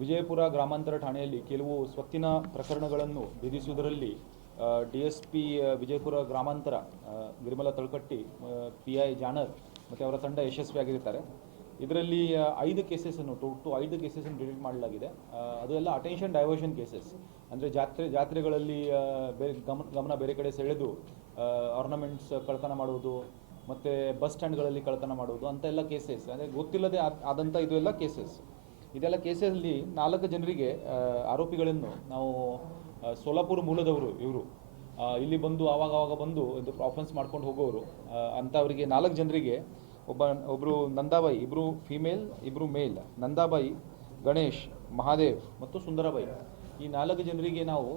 ವಿಜಯಪುರ ಗ್ರಾಮಾಂತರ ಠಾಣೆಯಲ್ಲಿ ಕೆಲವು ಸ್ವತ್ತಿನ ಪ್ರಕರಣಗಳನ್ನು ವಿಧಿಸುವುದರಲ್ಲಿ ಡಿ ಎಸ್ ಪಿ ವಿಜಯಪುರ ಗ್ರಾಮಾಂತರ Nirmala Talakatti P I genre ಮತ್ತು ಅವರ ತಂಡ ಯಶಸ್ವಿಯಾಗಿರುತ್ತಾರೆ. ಇದರಲ್ಲಿ ಐದು ಕೇಸಸನ್ನು ಟು ಐದು ಕೇಸಸ್ಸನ್ನು ಡಿಲೀಟ್ ಮಾಡಲಾಗಿದೆ. ಅದೆಲ್ಲ ಅಟೆನ್ಷನ್ ಡೈವರ್ಷನ್ ಕೇಸಸ್ ಅಂದರೆ ಜಾತ್ರೆ, ಜಾತ್ರೆಗಳಲ್ಲಿ ಬೇರೆ ಗಮನ ಗಮನ ಬೇರೆ ಕಡೆ ಸೆಳೆದು ಆರ್ನಮೆಂಟ್ಸ್ ಕಳ್ತನ ಮಾಡುವುದು, ಮತ್ತು ಬಸ್ ಸ್ಟ್ಯಾಂಡ್ಗಳಲ್ಲಿ ಕಳ್ತನ ಮಾಡುವುದು ಅಂತ ಎಲ್ಲ ಕೇಸಸ್ ಅಂದರೆ ಗೊತ್ತಿಲ್ಲದೆ ಆದ್- ಆದಂಥ ಇದು ಎಲ್ಲ ಕೇಸಸ್ ಇದೆಲ್ಲ ಕೇಸಲ್ಲಿ ನಾಲ್ಕು ಜನರಿಗೆ ಆರೋಪಿಗಳನ್ನು ನಾವು ಸೋಲಾಪುರ ಮೂಲದವರು ಇವರು ಇಲ್ಲಿ ಬಂದು ಆವಾಗ ಆವಾಗ ಬಂದು ಇದು ಆಫೆನ್ಸ್ ಮಾಡ್ಕೊಂಡು ಹೋಗೋರು ಅಂಥವರಿಗೆ ನಾಲ್ಕು ಜನರಿಗೆ ಒಬ್ಬ ಒಬ್ಬರು ನಂದಾಬಾಯಿ ಇಬ್ಬರು ಫಿಮೇಲ್ ಇಬ್ಬರು ಮೇಲ್ ನಂದಾಬಾಯಿ, ಗಣೇಶ್, ಮಹಾದೇವ್ ಮತ್ತು ಸುಂದರಬಾಯಿ. ಈ ನಾಲ್ಕು ಜನರಿಗೆ ನಾವು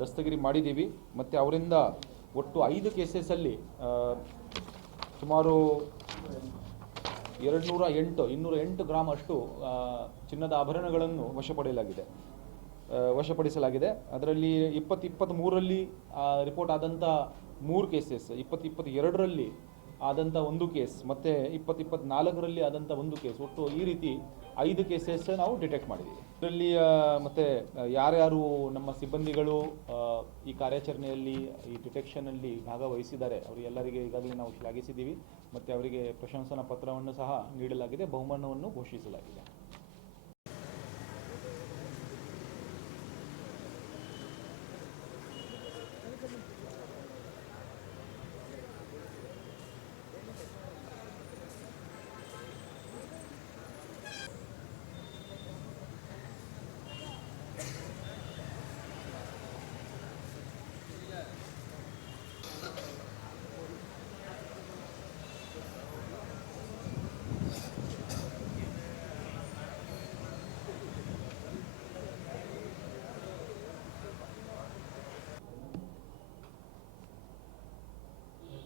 ದಸ್ತಗಿರಿ ಮಾಡಿದ್ದೀವಿ ಮತ್ತು ಅವರಿಂದ ಒಟ್ಟು ಐದು ಕೇಸಸ್ಸಲ್ಲಿ ಸುಮಾರು ಎರಡು ನೂರ ಎಂಟು, ಇನ್ನೂರ ಎಂಟು ಗ್ರಾಮ್ ಅಷ್ಟು ಚಿನ್ನದ ಆಭರಣಗಳನ್ನು ವಶಪಡೆಯಲಾಗಿದೆ ವಶಪಡಿಸಲಾಗಿದೆ. ಅದರಲ್ಲಿ ಇಪ್ಪತ್ತು ಇಪ್ಪತ್ತ್ಮೂರರಲ್ಲಿ ರಿಪೋರ್ಟ್ ಆದಂಥ ಮೂರು ಕೇಸಸ್ ಇಪ್ಪತ್ತು ಇಪ್ಪತ್ತೆರಡರಲ್ಲಿ ಆದಂಥ ಒಂದು ಕೇಸ್, ಮತ್ತು ಇಪ್ಪತ್ತು ಇಪ್ಪತ್ನಾಲ್ಕರಲ್ಲಿ ಆದಂಥ ಒಂದು ಕೇಸ್, ಒಟ್ಟು ಈ ರೀತಿ ಐದು ಕೇಸಸ್ ನಾವು ಡಿಟೆಕ್ಟ್ ಮಾಡಿದ್ದೀವಿ. ಇದರಲ್ಲಿ ಮತ್ತು ಯಾರ್ಯಾರು ನಮ್ಮ ಸಿಬ್ಬಂದಿಗಳು ಈ ಕಾರ್ಯಾಚರಣೆಯಲ್ಲಿ, ಈ ಡಿಟೆಕ್ಷನಲ್ಲಿ ಭಾಗವಹಿಸಿದ್ದಾರೆ, ಅವರಿಗೆಲ್ಲರಿಗೆ ಈಗಾಗಲೇ ನಾವು ಶ್ಲಾಘಿಸಿದ್ದೀವಿ, ಮತ್ತು ಅವರಿಗೆ ಪ್ರಶಂಸನಾ ಪತ್ರವನ್ನು ಸಹ ನೀಡಲಾಗಿದೆ, ಬಹುಮಾನವನ್ನು ಘೋಷಿಸಲಾಗಿದೆ.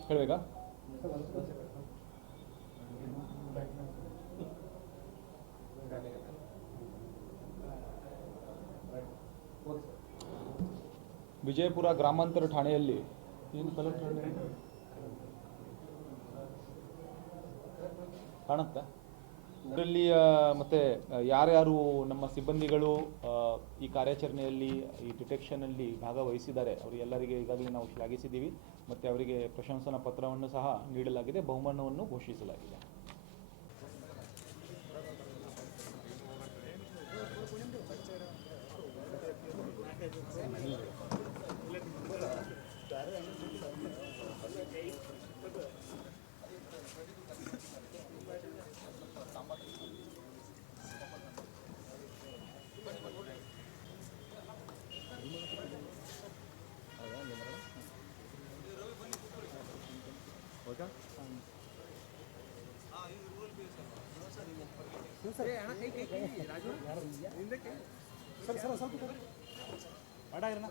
ಹೇಳಬೇಕಾ ವಿಜಯಪುರ ಗ್ರಾಮಾಂತರ ಠಾಣೆಯಲ್ಲಿ ಏನು ಕಲರ್ ಕಾಣುತ್ತಾ ಇದರಲ್ಲಿ ಮತ್ತೆ ಯಾರ್ಯಾರು ನಮ್ಮ ಸಿಬ್ಬಂದಿಗಳು ಈ ಕಾರ್ಯಾಚರಣೆಯಲ್ಲಿ, ಈ ಡಿಟೆಕ್ಷನಲ್ಲಿ ಭಾಗವಹಿಸಿದ್ದಾರೆ ಅವರೆಲ್ಲರಿಗೆ ಈಗಾಗಲೇ ನಾವು ಶ್ಲಾಘಿಸಿದ್ದೀವಿ. ಮತ್ತೆ ಅವರಿಗೆ ಪ್ರಶಂಸನಾ ಪತ್ರವನ್ನು ಸಹ ನೀಡಲಾಗಿದೆ, ಬಹುಮಾನವನ್ನು ಘೋಷಿಸಲಾಗಿದೆ. ಸರ್ ಸರ್ ಸ್ವಲ್ಪ ಕೊಡಿ ಅಡಾಗಿರಣ